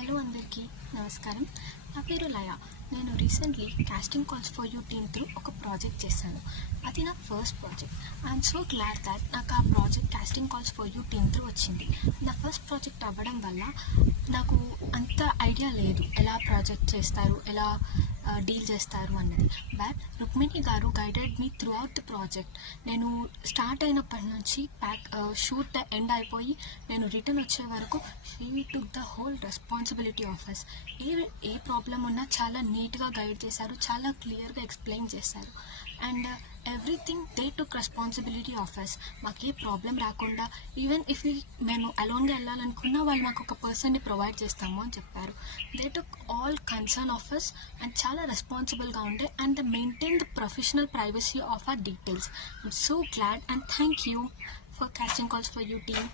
Hello అందరికీ నమస్కారం. నా పేరు లయ. నేను recently casting calls for you team through ఒక ప్రాజెక్ట్ చేశాను. అది నా first project. I'm so glad that నాకు ఆ project casting calls for you team through వచ్చింది. నా ఫస్ట్ ప్రాజెక్ట్ అవ్వడం వల్ల నాకు అంత ఐడియా లేదు ఎలా ప్రాజెక్ట్ చేస్తారు, ఎలా డీల్ చేస్తారు అన్నది. But Rukmini garu guided me throughout the project. నేను స్టార్ట్ అయినప్పటి నుంచి షూట్ ఎండ్ అయిపోయి నేను రిటర్న్ వచ్చే వరకు she took the whole responsibility of us. ఏ ప్రాబ్లం ఉన్నా చాలా నీట్గా గైడ్ చేశారు, చాలా క్లియర్గా ఎక్స్ప్లెయిన్ చేశారు. And everything they took responsibility of us. మాకు ఏ ప్రాబ్లం రాకుండా ఈవెన్ ఇఫ్ మేము అలోన్గా వెళ్ళాలనుకున్నా వాళ్ళు మాకు ఒక పర్సన్ని ప్రొవైడ్ చేస్తాము అని చెప్పారు. They took all concern of us and చాలా రెస్పాన్సిబుల్గా ఉండే and they maintain the professional privacy of our details. I'm so glad and thank you for casting calls for you team.